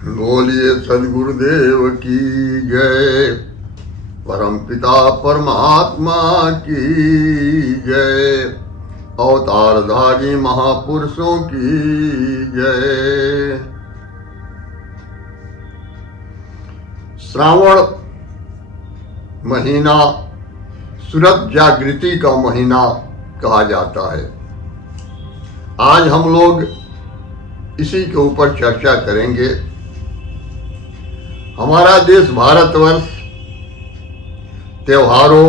बोलिए सदगुरुदेव की जय। परम पिता परमात्मा की जय। अवतारधारी महापुरुषों की जय। श्रावण महीना सूरत जागृति का महीना कहा जाता है। आज हम लोग इसी के ऊपर चर्चा करेंगे। हमारा देश भारतवर्ष त्योहारों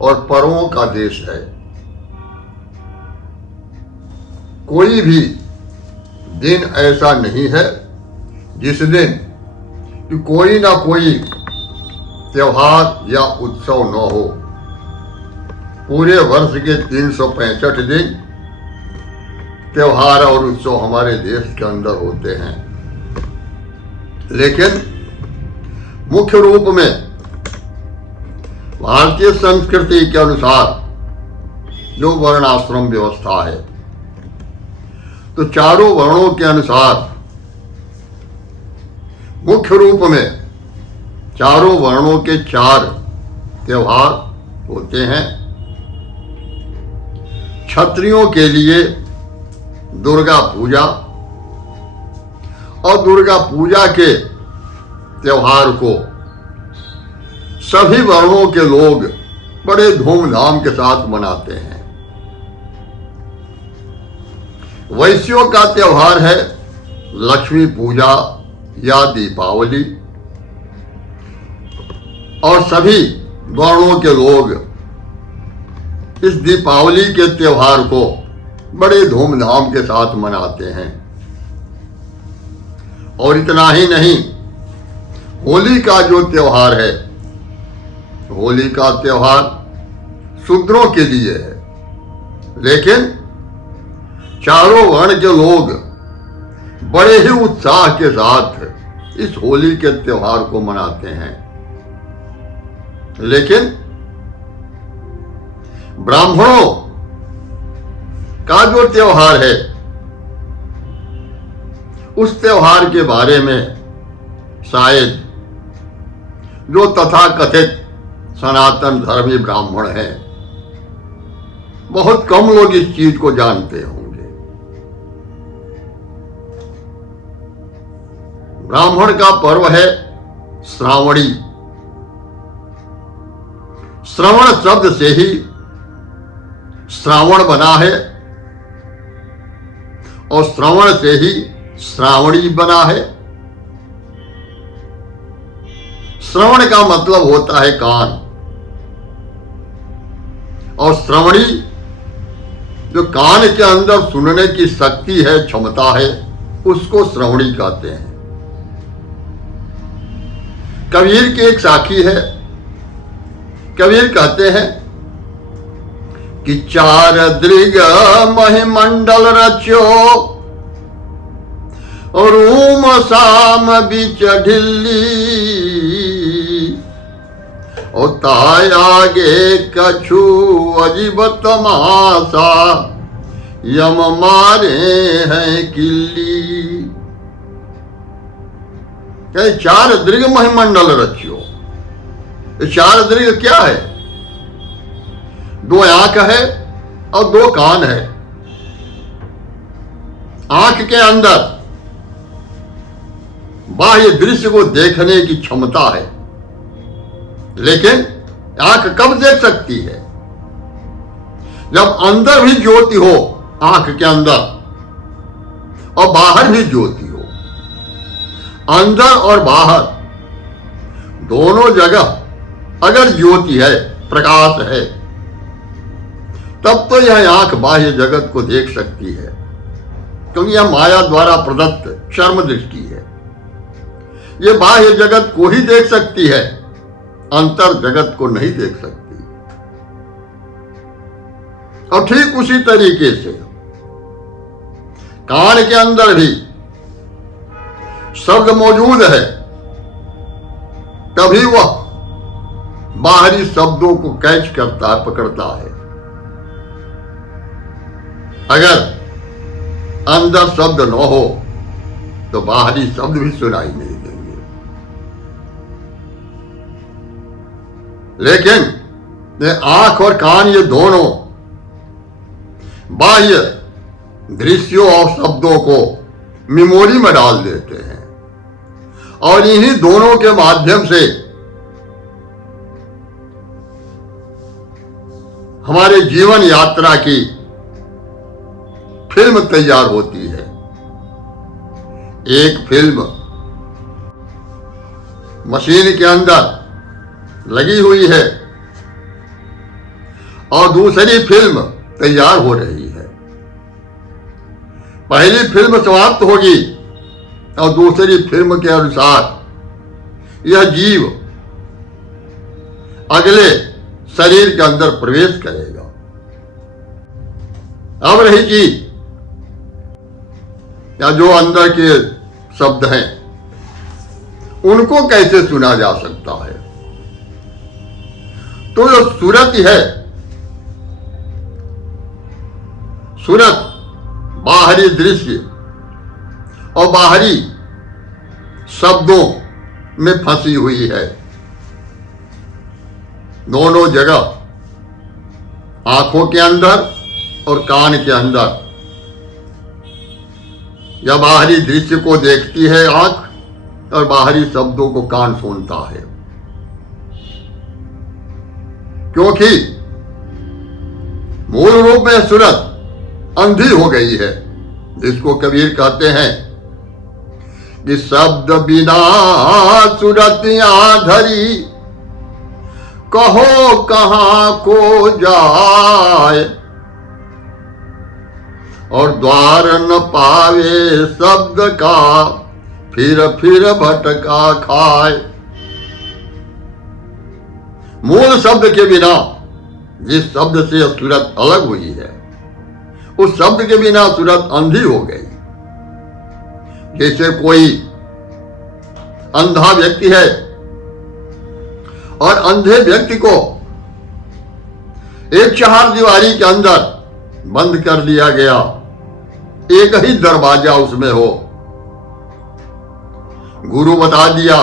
और पर्वों का देश है। कोई भी दिन ऐसा नहीं है जिस दिन कि कोई ना कोई त्योहार या उत्सव न हो। पूरे वर्ष के 365 दिन त्योहार और उत्सव हमारे देश के अंदर होते हैं, लेकिन मुख्य रूप में भारतीय संस्कृति के अनुसार जो वर्णाश्रम व्यवस्था है, तो चारों वर्णों के अनुसार मुख्य रूप में चारों वर्णों के 4 त्योहार होते हैं। क्षत्रियों के लिए दुर्गा पूजा, और दुर्गा पूजा के त्योहार को सभी वर्णों के लोग बड़े धूमधाम के साथ मनाते हैं। वैश्यों का त्योहार है लक्ष्मी पूजा या दीपावली, और सभी वर्णों के लोग इस दीपावली के त्योहार को बड़े धूमधाम के साथ मनाते हैं। और इतना ही नहीं, होली का जो त्योहार है, होली का त्योहार शूद्रों के लिए है, लेकिन चारों वर्ण के लोग बड़े ही उत्साह के साथ इस होली के त्योहार को मनाते हैं। लेकिन ब्राह्मणों का जो त्योहार है, उस त्योहार के बारे में शायद जो तथाकथित सनातन धर्मी ब्राह्मण हैं, बहुत कम लोग इस चीज को जानते होंगे। ब्राह्मण का पर्व है श्रावणी। श्रवण शब्द से ही श्रावण बना है, और श्रवण से ही श्रावणी बना है। श्रवण का मतलब होता है कान, और श्रवणी जो कान के अंदर सुनने की शक्ति है, क्षमता है, उसको श्रवणी कहते हैं। कबीर की एक साखी है। कबीर कहते हैं कि 4 दृग महिमंडल रच्यो, रूम साम बीच ढिल्ली, और ताय आगे कछु अजीब तमाशा, यम मारे हैं किल्ली। 4 दृग महिमंडल रच्यो। 4 दृग क्या है? 2 आंख है और 2 कान है। आंख के अंदर बाह्य दृश्य को देखने की क्षमता है, लेकिन आंख कब देख सकती है? जब अंदर भी ज्योति हो आंख के अंदर, और बाहर भी ज्योति हो। अंदर और बाहर दोनों जगह अगर ज्योति है, प्रकाश है, तब तो यह आंख बाह्य जगत को देख सकती है, क्योंकि यह माया द्वारा प्रदत्त चर्म दृष्टि है। यह बाह्य जगत को ही देख सकती है, अंतर जगत को नहीं देख सकती। और ठीक उसी तरीके से कान के अंदर भी शब्द मौजूद है, तभी वह बाहरी शब्दों को कैच करता है, पकड़ता है। अगर अंदर शब्द न हो तो बाहरी शब्द भी सुनाई नहीं देंगे। लेकिन ये आंख और कान, ये दोनों बाह्य दृश्यों और शब्दों को मेमोरी में डाल देते हैं और इन्हीं दोनों के माध्यम से हमारे जीवन यात्रा की फिल्म तैयार होती है। एक फिल्म मशीन के अंदर लगी हुई है और दूसरी फिल्म तैयार हो रही है। पहली फिल्म समाप्त होगी और दूसरी फिल्म के अनुसार यह जीव अगले शरीर के अंदर प्रवेश करेगा। अब रही चीज या जो अंदर के शब्द हैं, उनको कैसे सुना जा सकता है? तो जो सूरत है, सूरत बाहरी दृश्य और बाहरी शब्दों में फंसी हुई है। दोनों जगह, आंखों के अंदर और कान के अंदर, या बाहरी दृश्य को देखती है आंख और बाहरी शब्दों को कान सुनता है। क्योंकि मूल रूप में सूरत अंधी हो गई है, जिसको कबीर कहते हैं कि शब्द बिना सूरत आंधरी, कहो कहां को जाए, और द्वार न पावे शब्द का, फिर भटका खाए। मूल शब्द के बिना, जिस शब्द से सूरत अलग हुई है, उस शब्द के बिना सूरत अंधी हो गई। जैसे कोई अंधा व्यक्ति है और अंधे व्यक्ति को एक चार दीवारी के अंदर बंद कर दिया गया, एक ही दरवाजा उसमें हो। गुरु बता दिया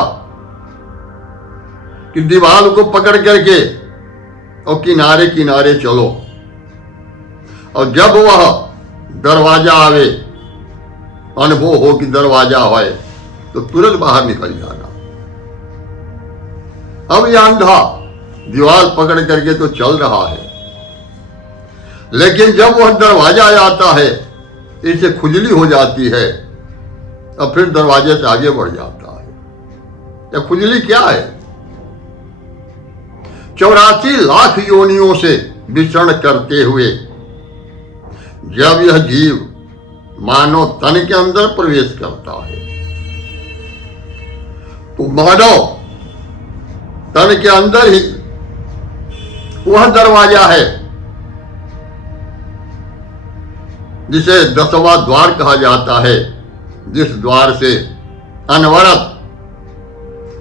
कि दीवार को पकड़ करके और किनारे किनारे चलो, और जब वह दरवाजा आवे, अनुभव हो कि दरवाजा होए, तो तुरंत बाहर निकल जाना। अब यह अंधा दीवार पकड़ करके तो चल रहा है, लेकिन जब वह दरवाजा आता है, इसे खुजली हो जाती है और फिर दरवाजे से आगे बढ़ जाता है। यह खुजली क्या है? 84 लाख योनियों से विचरण करते हुए जब यह जीव मानव तन के अंदर प्रवेश करता है, तो मानव तन के अंदर ही वह दरवाजा है जिसे 10वां द्वार कहा जाता है, जिस द्वार से अनवरत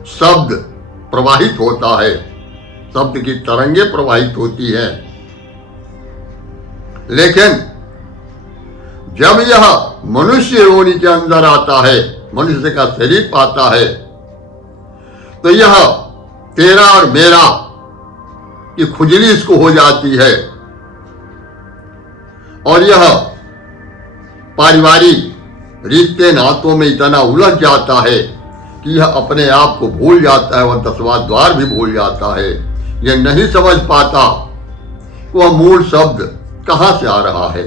शब्द प्रवाहित होता है, शब्द की तरंगे प्रवाहित होती है। लेकिन जब यह मनुष्य योनि के अंदर आता है, मनुष्य का शरीर पाता है, तो यह तेरा और मेरा की खुजली इसको हो जाती है और यह पारिवारिक रिश्ते नातों में इतना उलझ जाता है कि यह अपने आप को भूल जाता है और 10वां द्वार भी भूल जाता है। यह नहीं समझ पाता वह मूल शब्द कहां से आ रहा है।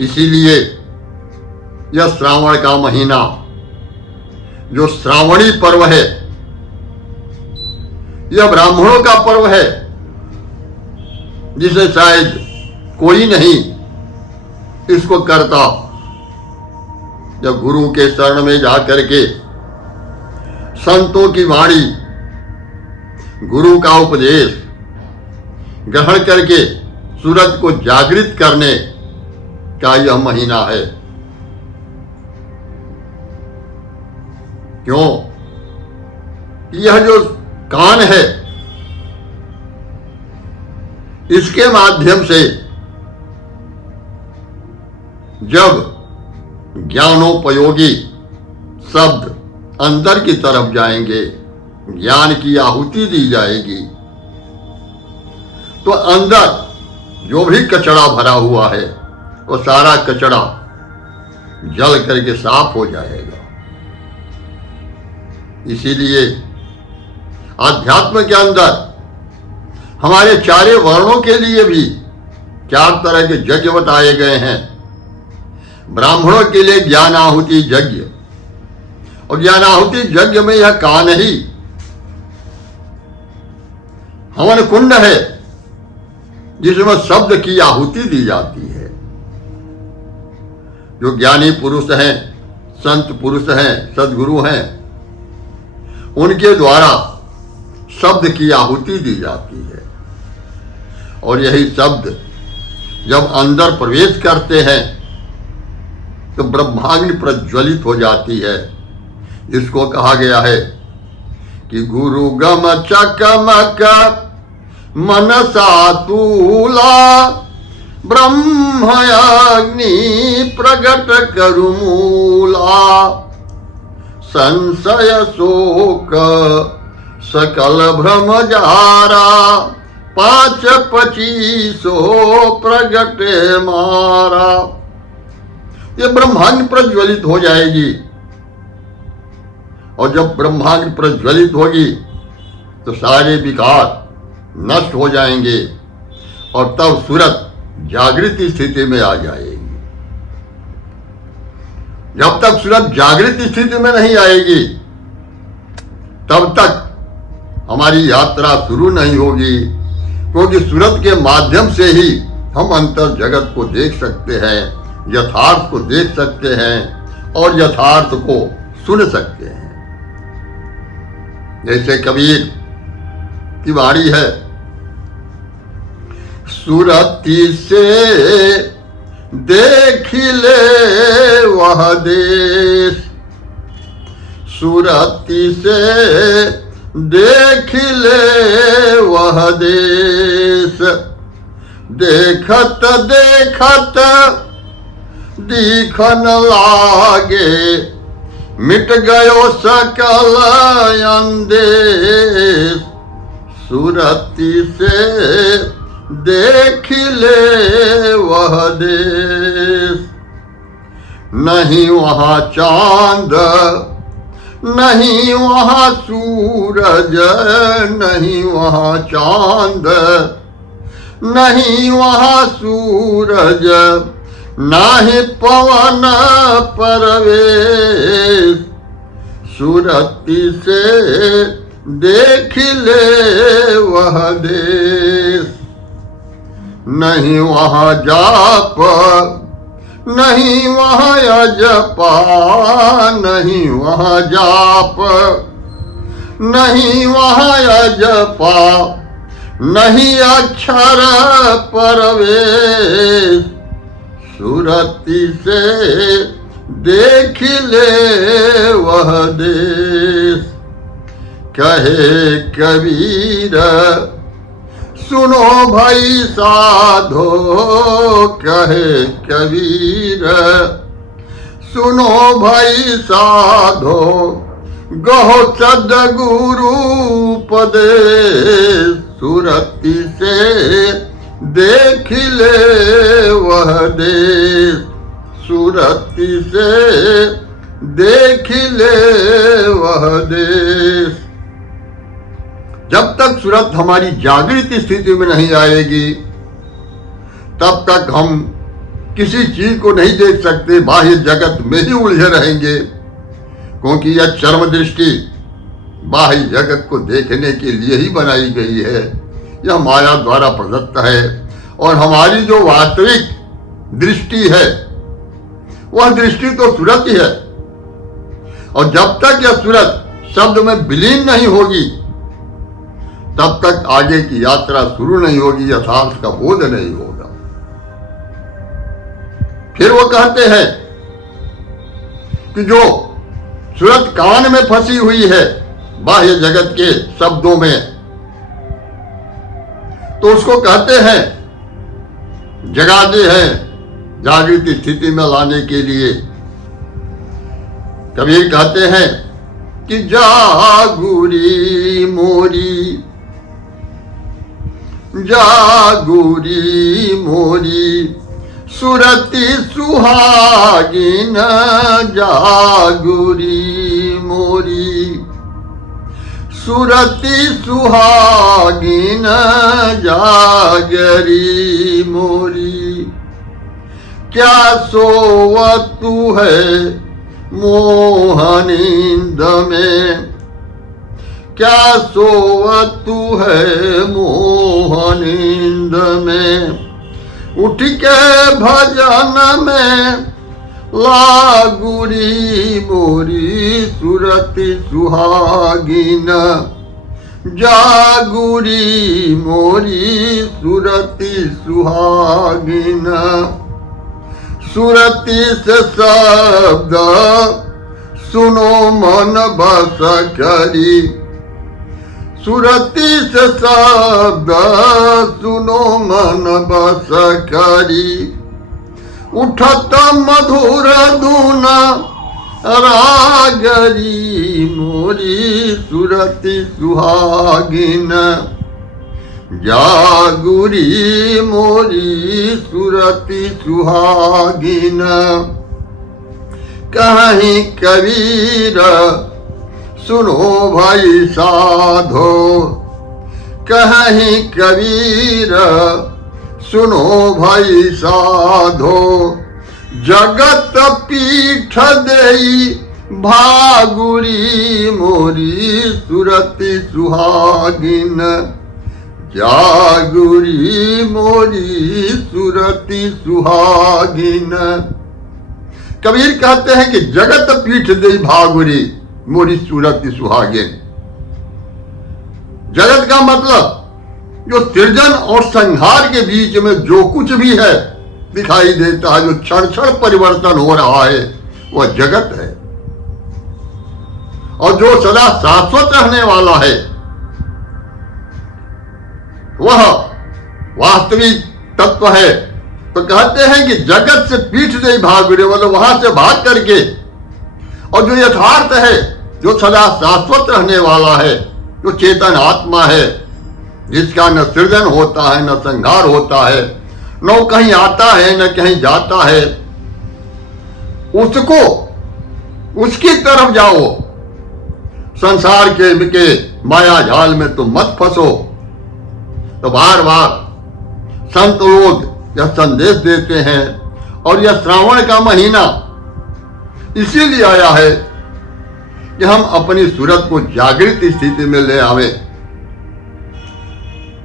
इसीलिए यह श्रावण का महीना, जो श्रावणी पर्व है, यह ब्राह्मणों का पर्व है, जिसे शायद कोई नहीं इसको करता। जब गुरु के शरण में जाकर के संतों की वाणी, गुरु का उपदेश ग्रहण करके सूरज को जागृत करने का यह महीना है। क्यों? यह जो कान है, इसके माध्यम से जब ज्ञानोपयोगी शब्द अंदर की तरफ जाएंगे, ज्ञान की आहुति दी जाएगी, तो अंदर जो भी कचरा भरा हुआ है वो सारा कचरा जल करके साफ हो जाएगा। इसीलिए अध्यात्म के अंदर हमारे चारे वर्णों के लिए भी 4 तरह के यज्ञ बताए गए हैं। ब्राह्मणों के लिए ज्ञान आहुति यज्ञ, और ज्ञान आहुति यज्ञ में यह कान ही हवन कुंड है जिसमें शब्द की आहुति दी जाती है। जो ज्ञानी पुरुष हैं, संत पुरुष हैं, सदगुरु हैं, उनके द्वारा शब्द की आहुति दी जाती है, और यही शब्द जब अंदर प्रवेश करते हैं तो ब्रह्माग्नि प्रज्वलित हो जाती है। इसको कहा गया है कि गुरु गम चकमक मनसा तूला, ब्रह्म अग्नि प्रगट करु मूला, संशय शोक सकल भ्रम जारा, 5-25 प्रगट मारा। ये ब्रह्माग्नि प्रज्वलित हो जाएगी, और जब ब्रह्माग्नि प्रज्वलित होगी तो सारे विकार नष्ट हो जाएंगे, और तब सूरत जागृत स्थिति में आ जाएगी। जब तक सूरत जागृत स्थिति में नहीं आएगी तब तक हमारी यात्रा शुरू नहीं होगी, क्योंकि सूरत के माध्यम से ही हम अंतर जगत को देख सकते हैं, यथार्थ को देख सकते हैं और यथार्थ को सुन सकते हैं। जैसे कबीर की वाणी है, सूरती से देख ले वह देश, सूरती से देख ले वह देश, देखत देखत दिखन लागे, मिट गयो सकल अंदेश, सूरती से देख ले वह देश। नहीं वहाँ चांद, नहीं वहाँ सूरज, नहीं वहाँ चांद, नहीं वहाँ सूरज, नाही पवन परवेश, सूरती से देख ले वह देश। नहीं वहाँ जाप, नहीं वहाँ अजपा, नहीं वहाँ जाप, नहीं वहाँ अजपा, नहीं अक्षर परवेश, सूरती से देख ले वह देश। कहे कबीर सुनो भाई साधो, कहे कबीर सुनो भाई साधो, गहो सद्गुरु उपदेश, सूरती से देख ले वह देश, सूरती से देख ले वह देश। जब तक सूरत हमारी जागृत स्थिति में नहीं आएगी तब तक हम किसी चीज को नहीं देख सकते, बाह्य जगत में ही उलझे रहेंगे, क्योंकि यह चर्म दृष्टि बाह्य जगत को देखने के लिए ही बनाई गई है। यह माया द्वारा प्रदत्त है, और हमारी जो वास्तविक दृष्टि है वह दृष्टि तो सूरत ही है। और जब तक यह सूरत शब्द में विलीन नहीं होगी तब तक आगे की यात्रा शुरू नहीं होगी, यथार्थ का बोध नहीं होगा। फिर वो कहते हैं कि जो सूरत कान में फंसी हुई है बाह्य जगत के शब्दों में, तो उसको कहते हैं, जगाते हैं जागृत स्थिति में लाने के लिए कबीर कहते हैं कि जागुरी मोरी, जागुरी मोरी सुरति सुहागिन, जागुरी मोरी सुरति सुहागिन, जागरी मोरी। क्या सोवतु है मोहनिंद में, क्या सोवतु है मोहनिंद में। उठ के भजन में लागुरी मोरी सुरति सुहागिन, जागुरी मोरी सुरति सुहागिन। सुरति से शब्द सुनो मन बस करी, सुरति से शब्द सुनो मन बस करी। उठत मधुर धुन रागरी मोरी सुरति सुहागिन, जागुरी मोरी सुरति सुहागिन। कहीं कबीर सुनो भाई साधो, कहीं कबीर सुनो भाई साधो। जगत पीठ देई भागुरी मोरी सुरति सुहागिन, जागुरी मोरी सुरति सुहागिन। कबीर कहते हैं कि जगत पीठ देई भागुरी मोरी सुरति सुहागिन। जगत का मतलब जो सृजन और संहार के बीच में जो कुछ भी है दिखाई देता है, जो क्षण क्षण परिवर्तन हो रहा है, वह जगत है। और जो सदा शाश्वत रहने वाला है वह वास्तविक तत्व है। तो कहते हैं कि जगत से पीठ दे भागुरे, मतलब वहां से भाग करके, और जो यथार्थ है, जो सदा शाश्वत रहने वाला है, जो चेतन आत्मा है, जिसका न सृजन होता है न संहार होता है, न कहीं आता है न कहीं जाता है, उसको, उसकी तरफ जाओ। संसार के माया जाल में तुम मत फंसो। तो बार बार संत लोग यह संदेश देते हैं। और यह श्रावण का महीना इसीलिए आया है कि हम अपनी सूरत को जागृत स्थिति में ले आवे।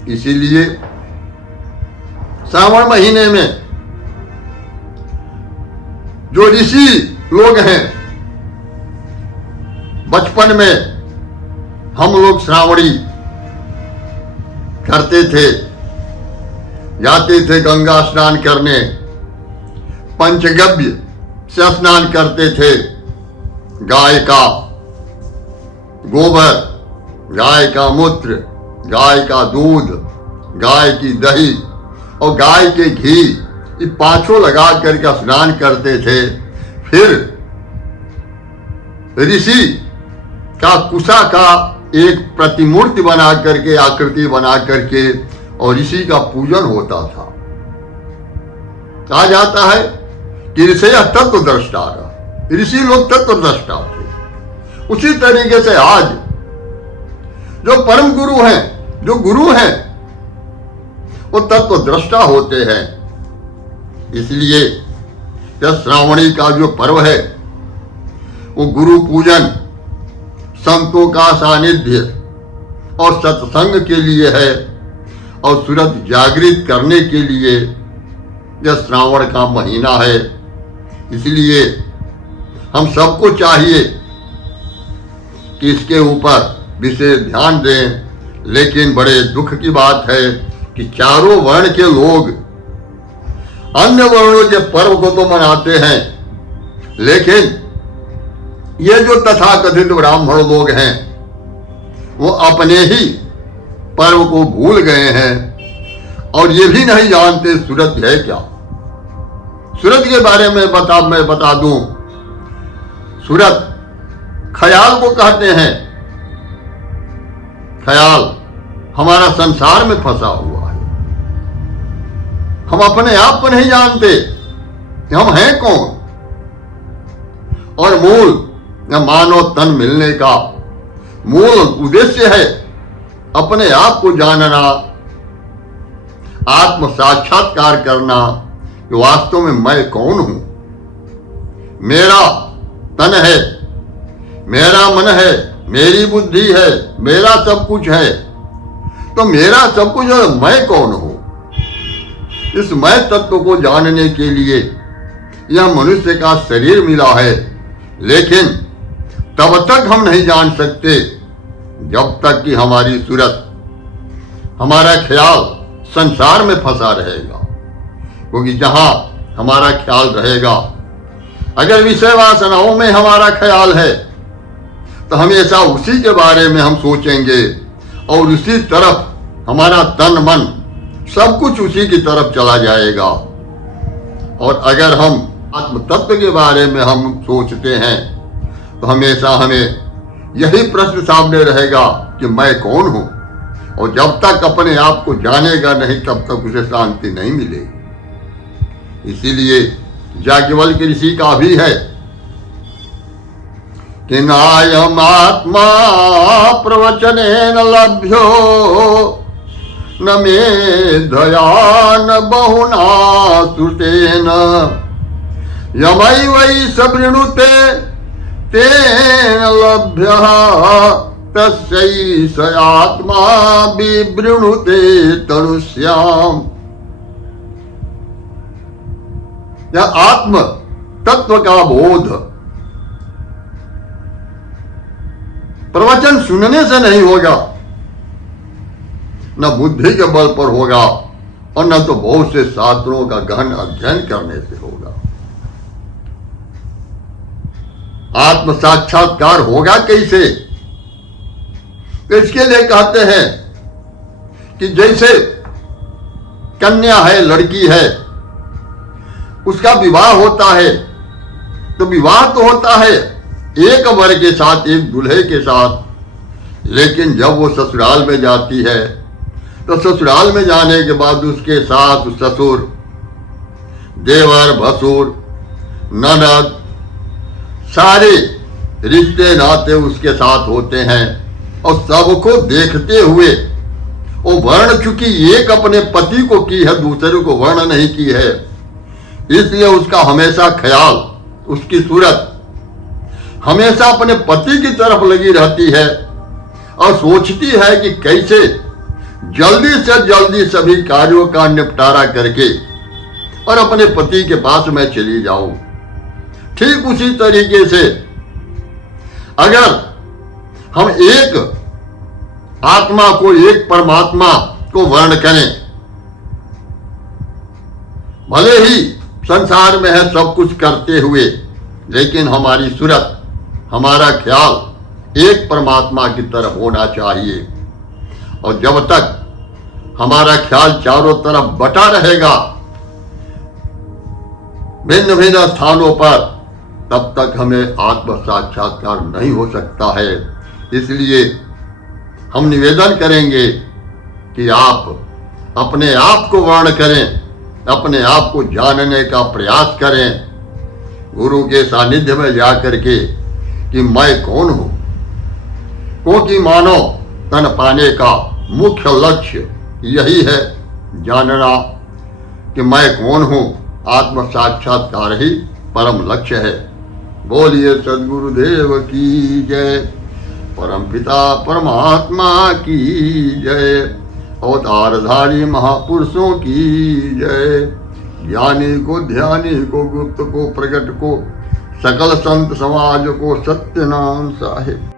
इसीलिए श्रावण महीने में जो ऋषि लोग हैं, बचपन में हम लोग श्रावणी करते थे, जाते थे गंगा स्नान करने, पंचगव्य से स्नान करते थे। गाय का गोबर, गाय का मूत्र, गाय का दूध, गाय की दही और गाय के घी, ये पांचों लगा करके स्नान करते थे। फिर ऋषि का कुशा का एक प्रतिमूर्ति बना करके, आकृति बना करके, और ऋषि का पूजन होता था। कहा जाता है कि ऋषि तत्वद्रष्टा, ऋषि लोग तत्वद्रष्टा थे। उसी तरीके से आज जो परम गुरु हैं, जो गुरु हैं, वो तत्वद्रष्टा होते हैं। इसलिए यह श्रावणी का जो पर्व है वो गुरु पूजन, संतों का सानिध्य और सत्संग के लिए है, और सूरत जागृत करने के लिए यह श्रावण का महीना है। इसलिए हम सबको चाहिए कि इसके ऊपर विशेष ध्यान दें। लेकिन बड़े दुख की बात है कि चारों वर्ण के लोग अन्य वर्णों के पर्व को तो मनाते हैं, लेकिन ये जो तथाकथित ब्राह्मण लोग हैं वो अपने ही पर्व को भूल गए हैं और ये भी नहीं जानते सूरत है क्या। सूरत के बारे में मैं बता दूं, सूरत ख्याल को कहते हैं। ख्याल हमारा संसार में फंसा हुआ है। हम अपने आप को नहीं जानते कि हम हैं कौन। और मूल मानव तन मिलने का मूल उद्देश्य है अपने आप को जानना, आत्म साक्षात्कार करना कि वास्तव में मैं कौन हूं। मेरा तन है, मेरा मन है, मेरी बुद्धि है, मेरा सब कुछ है। तो मेरा सब कुछ है, मैं कौन हूं। इस मैं तत्व को जानने के लिए यह मनुष्य का शरीर मिला है। लेकिन तब तक हम नहीं जान सकते जब तक कि हमारी सूरत, हमारा ख्याल संसार में फंसा रहेगा। क्योंकि जहां हमारा ख्याल रहेगा, अगर विषय वासनाओं में हमारा ख्याल है तो हमेशा उसी के बारे में हम सोचेंगे और उसी तरफ हमारा तन मन सब कुछ उसी की तरफ चला जाएगा। और अगर हम आत्म तत्व के बारे में हम सोचते हैं तो हमेशा हमें यही प्रश्न सामने रहेगा कि मैं कौन हूं। और जब तक अपने आप को जानेगा नहीं तब तक उसे शांति नहीं मिलेगी। इसीलिए याज्ञवल्क्य ऋषि का भी है कि नायम आत्मा प्रवचनेन लभ्यो न मेधया न बहुना श्रुतेन यमैवै सवृणुते तेन लभ्यः तस्यै स आत्मा विवृणुते तनुष्याम। यह आत्म तत्व का बोध प्रवचन सुनने से नहीं होगा, न बुद्धि के बल पर होगा और न तो बहुत से शास्त्रों का गहन अध्ययन करने से होगा। आत्म साक्षात्कार होगा कैसे? तो इसके लिए कहते हैं कि जैसे कन्या है, लड़की है, उसका विवाह होता है तो विवाह तो होता है एक वर के साथ, एक दूल्हे के साथ। लेकिन जब वो ससुराल में जाती है तो ससुराल में जाने के बाद उसके साथ ससुर, देवर, भसुर, ननद, सारे रिश्ते नाते उसके साथ होते हैं। और सबको देखते हुए वो वर्ण चूंकि एक अपने पति को की है, दूसरे को वर्ण नहीं की है, इसलिए उसका हमेशा ख्याल, उसकी सूरत हमेशा अपने पति की तरफ लगी रहती है और सोचती है कि कैसे जल्दी से जल्दी सभी कार्यों का निपटारा करके और अपने पति के पास मैं चली जाऊं। ठीक उसी तरीके से अगर हम एक आत्मा को, एक परमात्मा को वर्ण करें, भले ही संसार में है सब कुछ करते हुए, लेकिन हमारी सूरत, हमारा ख्याल एक परमात्मा की तरफ होना चाहिए। और जब तक हमारा ख्याल चारों तरफ बटा रहेगा भिन्न भिन्न स्थानों पर, तब तक हमें आत्म साक्षात्कार नहीं हो सकता है। इसलिए हम निवेदन करेंगे कि आप अपने आप को वर्ण करें, अपने आप को जानने का प्रयास करें, गुरु के सानिध्य में जाकर के कि मैं कौन हूं। क्योंकि मानो तन पाने का मुख्य लक्ष्य यही है, जानना कि मैं कौन हूं। आत्म साक्षात्कार ही परम लक्ष्य है। बोलिए सद्गुरुदेव की जय, परम पिता परमात्मा की जय, अवतारधारी महापुरुषों की जय। ज्ञानी को, ध्यानी को, गुप्त को, प्रकट को, सकल संत समाज को सत्यनाम साहिब।